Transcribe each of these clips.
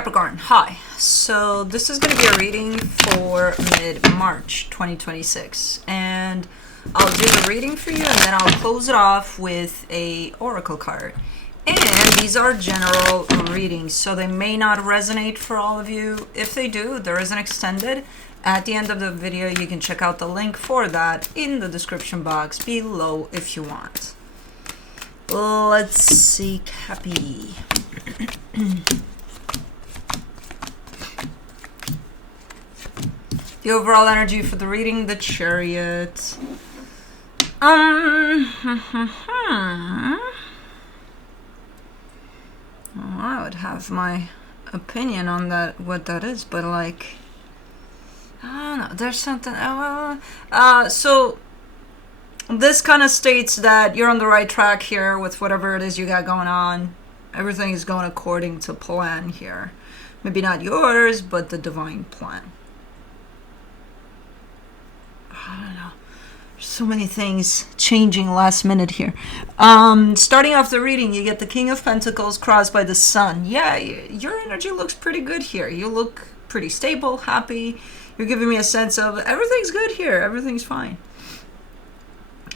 Capricorn, hi. So this is going to be a reading for mid-March 2026, and I'll do the reading for you and then I'll close it off with a oracle card. And these are general readings, so they may not resonate for all of you. If they do, there is an extended. At the end of the video, you can check out the link for that in the description box below if you want. Let's see, Cappy. The overall energy for the reading, the Chariot. Well, I would have my opinion on that, what that is, but like, I don't know, there's something, so this kind of states that you're on the right track here with whatever it is you got going on. Everything is going according to plan here. Maybe not yours, but the divine plan. I don't know. There's so many things changing last minute here. Starting off the reading, you get the King of Pentacles crossed by the Sun. Yeah, your energy looks pretty good here. You look pretty stable, happy. You're giving me a sense of everything's good here. Everything's fine.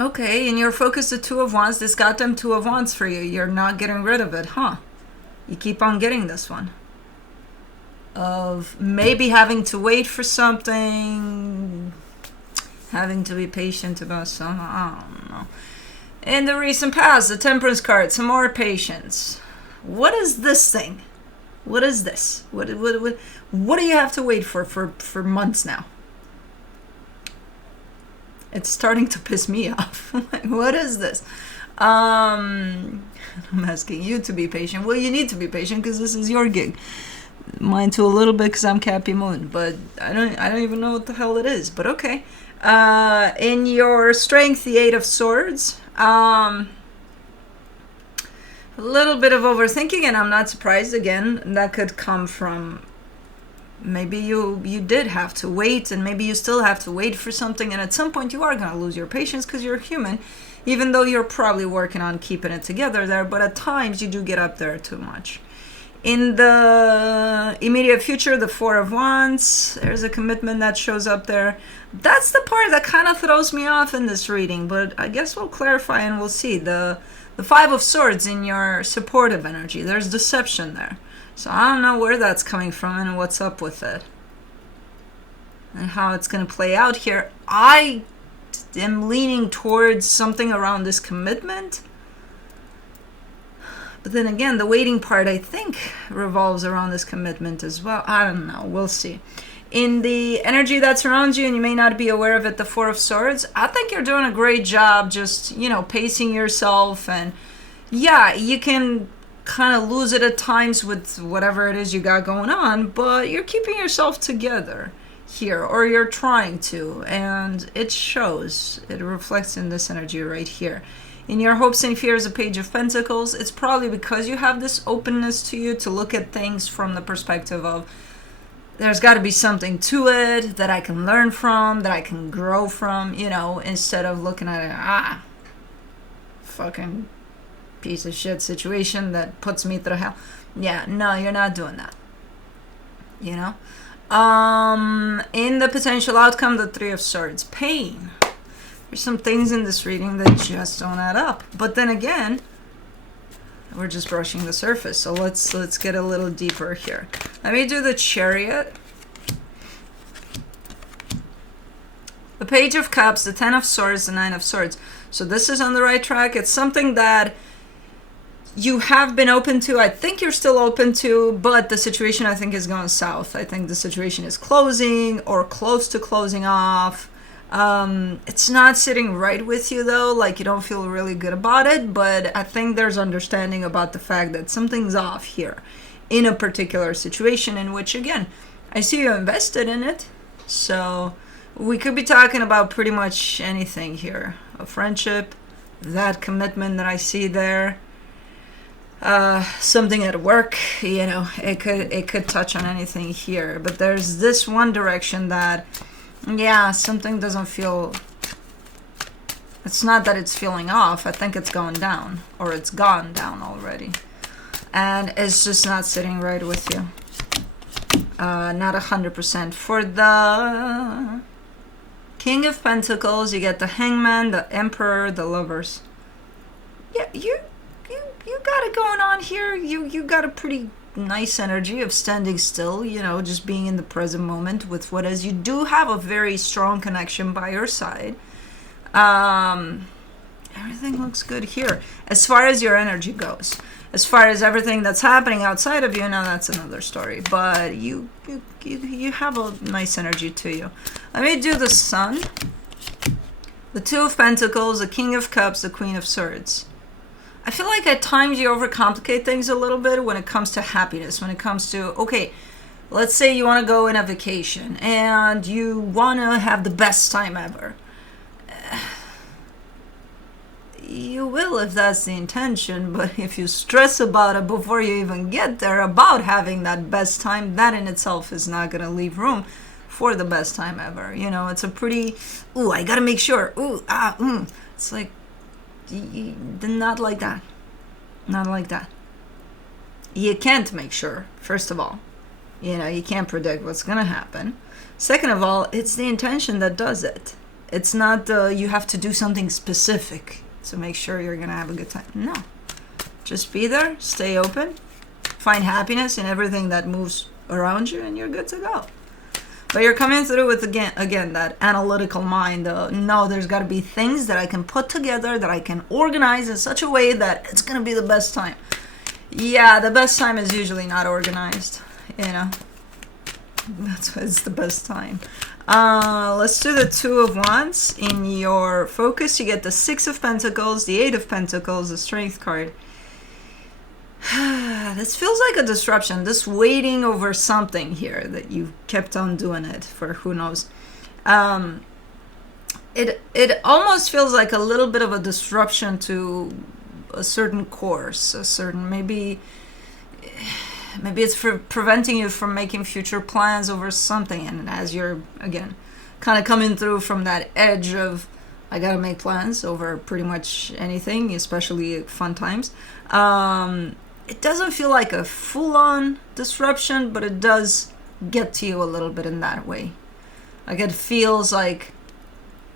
Okay, and you're focused the Two of Wands. This goddamn Two of Wands for you. You're not getting rid of it, huh? You keep on getting this one. Of maybe having to wait for something, having to be patient about something, I don't know. In the recent past, the Temperance card, some more patience. What is this thing? What is this? What do you have to wait for months now? It's starting to piss me off. Like, what is this? I'm asking you to be patient. Well, you need to be patient because this is your gig. Mine too a little bit because I'm Cappy Moon, but I don't even know what the hell it is. But okay. In your strength, the Eight of Swords. A little bit of overthinking, and I'm not surprised. Again, that could come from maybe you did have to wait, and maybe you still have to wait for something, and at some point you are going to lose your patience because you're human, even though you're probably working on keeping it together there, but at times you do get up there too much. In the immediate future, the Four of Wands, there's a commitment that shows up there. That's the part that kind of throws me off in this reading, but I guess we'll clarify and we'll see. The Five of Swords in your supportive energy, there's deception there. So I don't know where that's coming from and what's up with it. And how it's going to play out here. I am leaning towards something around this commitment. But then again, the waiting part, I think, revolves around this commitment as well. I don't know. We'll see. In the energy that surrounds you, and you may not be aware of it, the Four of Swords, I think you're doing a great job just, pacing yourself. And yeah, you can kind of lose it at times with whatever it is you got going on, but you're keeping yourself together here, or you're trying to, and it shows. It reflects in this energy right here. In your hopes and fears, a Page of Pentacles, it's probably because you have this openness to you to look at things from the perspective of there's got to be something to it that I can learn from, that I can grow from, instead of looking at it, fucking piece of shit situation that puts me through hell. Yeah, no, you're not doing that. In the potential outcome, the Three of Swords, pain. There's some things in this reading that just don't add up. But then again, we're just brushing the surface. So let's get a little deeper here. Let me do the Chariot. The Page of Cups, the Ten of Swords, the Nine of Swords. So this is on the right track. It's something that you have been open to. I think you're still open to, but the situation, I think, is going south. I think the situation is closing or close to closing off. It's not sitting right with you, though. Like, you don't feel really good about it, but I think there's understanding about the fact that something's off here in a particular situation in which, again, I see you invested in it. So we could be talking about pretty much anything here. A friendship, that commitment that I see there. Something at work, it could touch on anything here, but there's this one direction that, yeah, something doesn't feel, it's not that it's feeling off, I think it's going down, or it's gone down already. and it's just not sitting right with you. not 100%. For the King of Pentacles, you get the Hangman, the Emperor, the Lovers. Yeah, you got it going on here. You got a pretty nice energy of standing still, just being in the present moment with what is. You do have a very strong connection by your side. Everything looks good here as far as your energy goes. As far as everything that's happening outside of you, now that's another story. But you have a nice energy to you. Let me do the Sun, the Two of Pentacles, the King of Cups, the Queen of Swords. I feel like at times you overcomplicate things a little bit when it comes to happiness. When it comes to, okay, let's say you want to go on a vacation and you want to have the best time ever. You will if that's the intention, but if you stress about it before you even get there about having that best time, that in itself is not going to leave room for the best time ever. It's a pretty, I got to make sure. It's like, not like that. Not like that. You can't make sure, first of all. You can't predict what's going to happen. Second of all, it's the intention that does it. It's not you have to do something specific to make sure you're going to have a good time. No. Just be there, stay open, find happiness in everything that moves around you, and you're good to go. But you're coming through with, again that analytical mind. No, there's got to be things that I can put together, that I can organize in such a way that it's going to be the best time. Yeah, the best time is usually not organized. That's why it's the best time. Let's do the Two of Wands. In your focus, you get the Six of Pentacles, the Eight of Pentacles, the Strength card. This feels like a disruption. This waiting over something here that you kept on doing it for who knows. It almost feels like a little bit of a disruption to a certain course, a certain maybe it's for preventing you from making future plans over something. And as you're, again, kind of coming through from that edge of, I gotta make plans over pretty much anything, especially fun times. It doesn't feel like a full-on disruption, but it does get to you a little bit in that way. Like it feels like,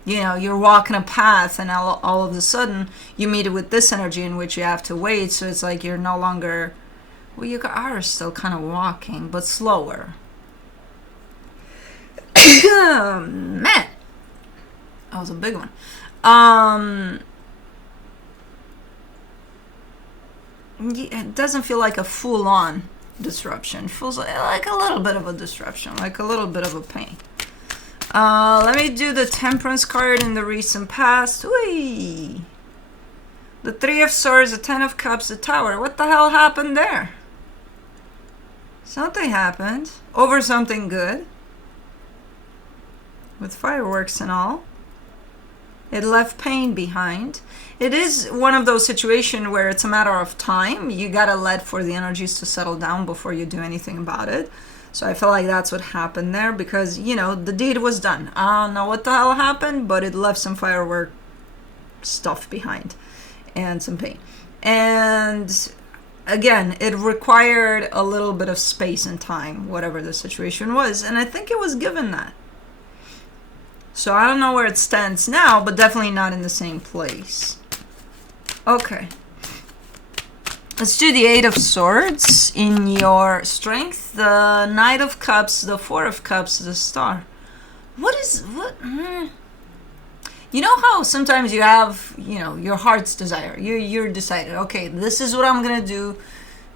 you're walking a path and all of a sudden you meet it with this energy in which you have to wait. So it's like you're no longer, well, you are still kind of walking, but slower. Man, that was a big one. It doesn't feel like a full-on disruption. It feels like a little bit of a disruption, like a little bit of a pain. Let me do the Temperance card in the recent past. Whee! The Three of Swords, the Ten of Cups, the Tower. What the hell happened there? Something happened. Over something good. With fireworks and all. It left pain behind. It is one of those situations where it's a matter of time. You gotta let for the energies to settle down before you do anything about it. So I feel like that's what happened there because, the deed was done. I don't know what the hell happened, but it left some firework stuff behind and some pain. And again, it required a little bit of space and time, whatever the situation was. And I think it was given that. So I don't know where it stands now, but definitely not in the same place. Okay. Let's do the Eight of Swords in your strength. The Knight of Cups, the Four of Cups, the Star. You know how sometimes you have, your heart's desire. You're decided, okay, this is what I'm going to do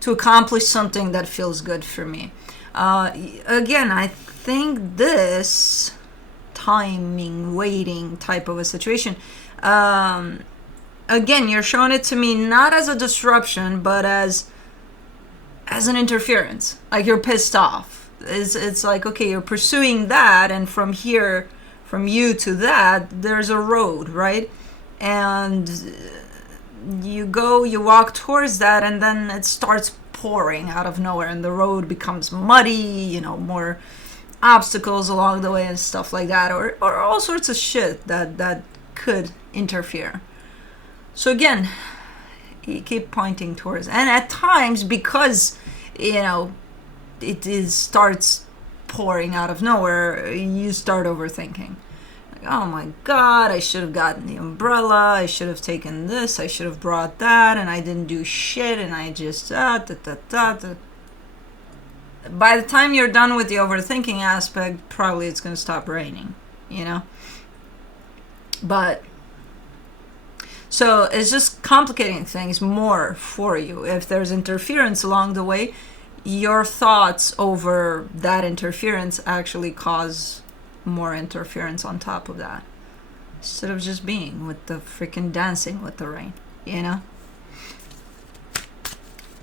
to accomplish something that feels good for me. Again, I think this timing, waiting type of a situation. Again, you're showing it to me not as a disruption, but as an interference. Like you're pissed off. It's like, okay, you're pursuing that, and from here, from you to that, there's a road, right? And you walk towards that, and then it starts pouring out of nowhere, and the road becomes muddy, more obstacles along the way and stuff like that, or all sorts of shit that could interfere. So again, you keep pointing towards, and at times, because it starts pouring out of nowhere, you start overthinking. Like, oh my God, I should have gotten the umbrella. I should have taken this. I should have brought that. And I didn't do shit. And I just, da, da, da, da. By the time you're done with the overthinking aspect, probably it's going to stop raining, you know? But, so it's just complicating things more for you. If there's interference along the way, your thoughts over that interference actually cause more interference on top of that. Instead of just being with the freaking dancing with the rain, you know?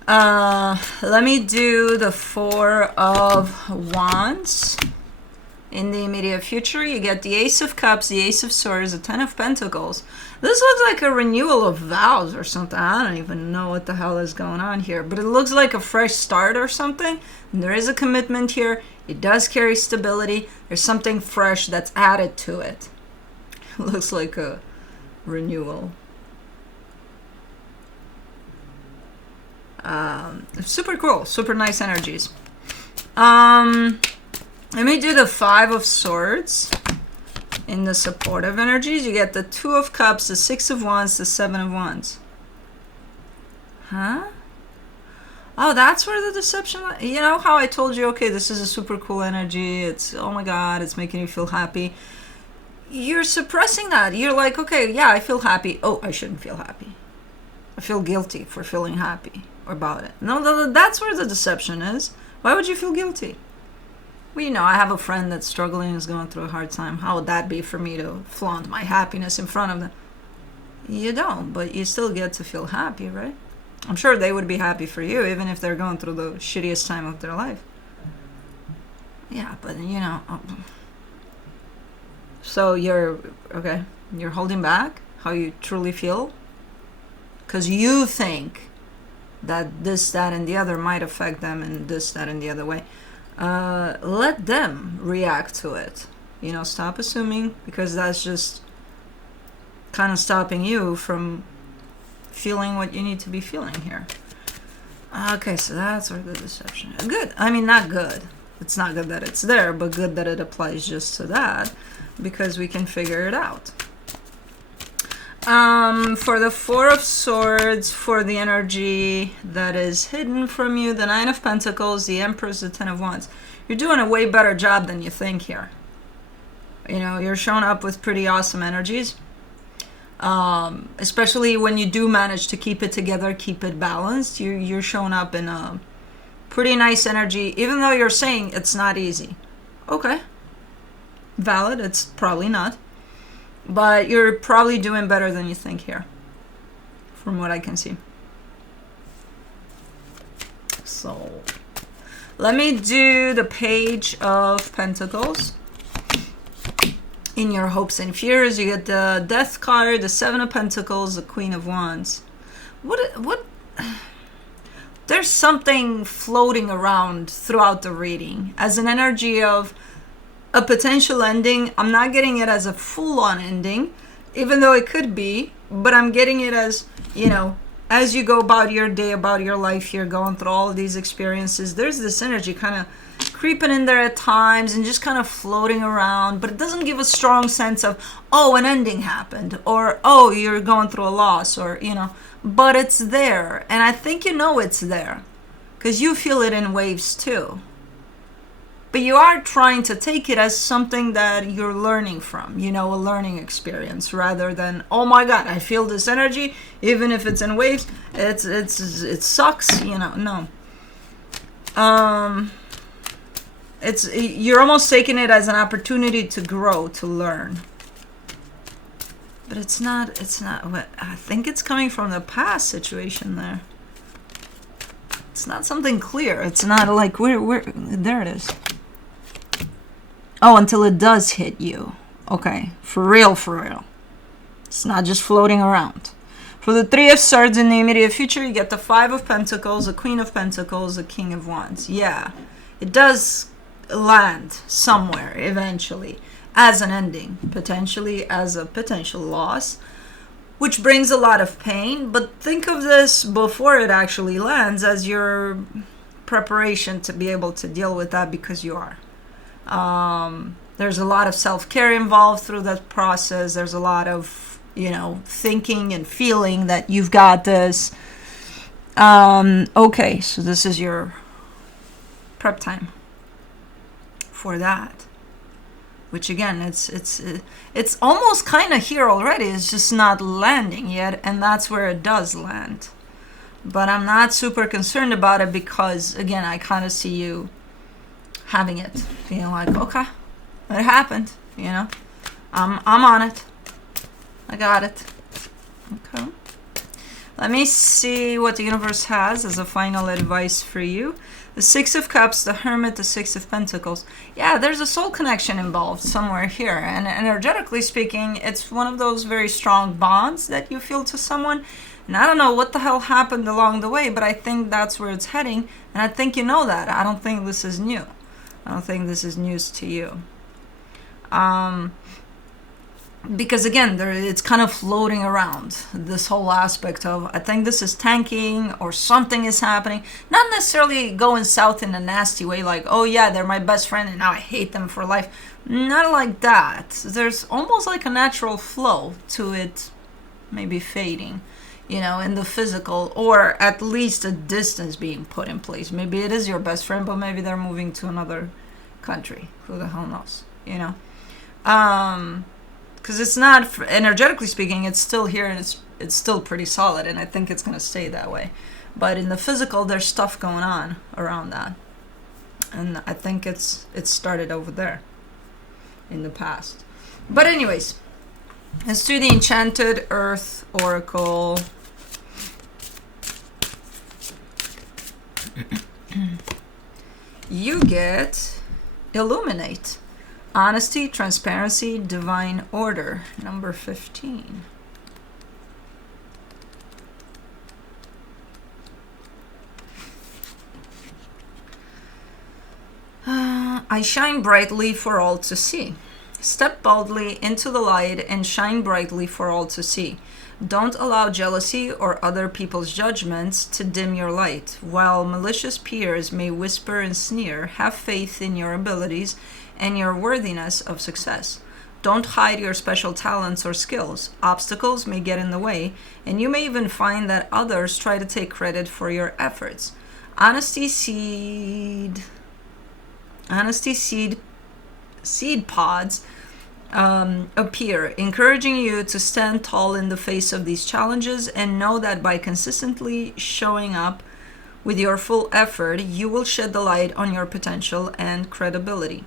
Let me do the Four of Wands. In the immediate future, you get the Ace of Cups, the Ace of Swords, the Ten of Pentacles. This looks like a renewal of vows or something. I don't even know what the hell is going on here. But it looks like a fresh start or something. And there is a commitment here. It does carry stability. There's something fresh that's added to it. It looks like a renewal. Super cool. Super nice energies. Let me do the Five of Swords. In the supportive energies, you get the Two of Cups, the Six of Wands, the Seven of Wands. Huh? Oh, that's where the deception lies. You know how I told you, okay, this is a super cool energy. It's, oh my God, it's making you feel happy. You're suppressing that. You're like, okay, yeah, I feel happy. Oh, I shouldn't feel happy. I feel guilty for feeling happy about it. No, that's where the deception is. Why would you feel guilty? Well, you know, I have a friend that's struggling, is going through a hard time. How would that be for me to flaunt my happiness in front of them? You don't, but you still get to feel happy, right? I'm sure they would be happy for you, even if they're going through the shittiest time of their life. Yeah, but you know. So you're, okay, you're holding back how you truly feel? Because you think that this, that, and the other might affect them in this, that, and the other way. Let them react to it. You know, stop assuming, because that's just kind of stopping you from feeling what you need to be feeling here. Okay, so that's where the deception is. Good. I mean, not good. It's not good that it's there, but good that it applies just to that, because we can figure it out. For the Four of Swords, for the energy that is hidden from you, the Nine of Pentacles, the Empress, the Ten of Wands. You're doing a way better job than you think here. You know, you're showing up with pretty awesome energies. Especially when you do manage to keep it together, keep it balanced. You're showing up in a pretty nice energy, even though you're saying it's not easy. Okay. Valid, it's probably not. But you're probably doing better than you think here, from what I can see. So, let me do the Page of Pentacles. In your hopes and fears, you get the Death card, the Seven of Pentacles, the Queen of Wands. What? There's something floating around throughout the reading as an energy of a potential ending. I'm not getting it as a full-on ending, even though it could be, but I'm getting it as, you know, as you go about your day, about your life, you're going through all of these experiences, there's this energy kind of creeping in there at times and just kind of floating around, but it doesn't give a strong sense of, oh, an ending happened, or, oh, you're going through a loss, or, you know, but it's there, and I think you know it's there, because you feel it in waves too. But you are trying to take it as something that you're learning from, you know, a learning experience, rather than, oh my God, I feel this energy, even if it's in waves, it sucks, you know, no. You're almost taking it as an opportunity to grow, to learn. But it's not, I think it's coming from the past situation there. It's not something clear. It's not like, there it is. Oh, until it does hit you. Okay, for real, for real. It's not just floating around. For the Three of Swords in the immediate future, you get the Five of Pentacles, the Queen of Pentacles, the King of Wands. Yeah, it does land somewhere eventually as an ending, potentially as a potential loss, which brings a lot of pain. But think of this before it actually lands as your preparation to be able to deal with that, because you are. There's a lot of self-care involved through that process. There's a lot of, thinking and feeling that you've got this. Okay, so this is your prep time for that. Which again, it's almost kind of here already. It's just not landing yet, and that's where it does land. But I'm not super concerned about it because, again, I kind of see you having it, feeling like, okay, it happened. I'm on it. I got it. Okay. Let me see what the universe has as a final advice for you. The Six of Cups, the Hermit, the Six of Pentacles. Yeah, there's a soul connection involved somewhere here. And energetically speaking, it's one of those very strong bonds that you feel to someone. And I don't know what the hell happened along the way, but I think that's where it's heading. And I think you know that. I don't think this is new. I don't think this is news to you. Because again, it's kind of floating around, this whole aspect of, I think this is tanking or something is happening. Not necessarily going south in a nasty way, like, oh yeah, they're my best friend and now I hate them for life. Not like that. There's almost like a natural flow to it, maybe fading, in the physical, or at least a distance being put in place. Maybe it is your best friend, but maybe they're moving to another country. Who the hell knows, because it's not, energetically speaking, it's still here and it's still pretty solid, and I think it's going to stay that way. But in the physical, there's stuff going on around that, and I think it's started over there in the past. But anyways, let's do the Enchanted Earth Oracle. You get Illuminate. Honesty, transparency, divine order. Number 15. I shine brightly for all to see. Step boldly into the light and shine brightly for all to see. Don't allow jealousy or other people's judgments to dim your light. While malicious peers may whisper and sneer, have faith in your abilities and your worthiness of success. Don't hide your special talents or skills. Obstacles may get in the way, and you may even find that others try to take credit for your efforts. Honesty seed pods appear, encouraging you to stand tall in the face of these challenges, and know that by consistently showing up with your full effort, you will shed the light on your potential and credibility.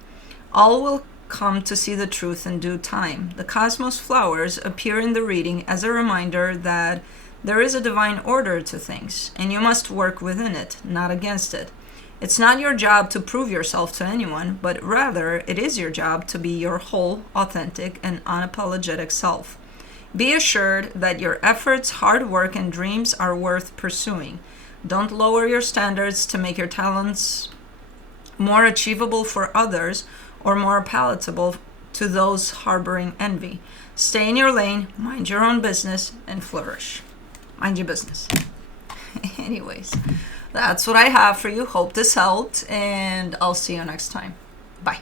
All will come to see the truth in due time. The cosmos flowers appear in the reading as a reminder that there is a divine order to things, and you must work within it, not against it. It's not your job to prove yourself to anyone, but rather it is your job to be your whole, authentic, and unapologetic self. Be assured that your efforts, hard work, and dreams are worth pursuing. Don't lower your standards to make your talents more achievable for others or more palatable to those harboring envy. Stay in your lane, mind your own business, and flourish. Mind your business. Anyways, that's what I have for you. Hope this helped, and I'll see you next time. Bye.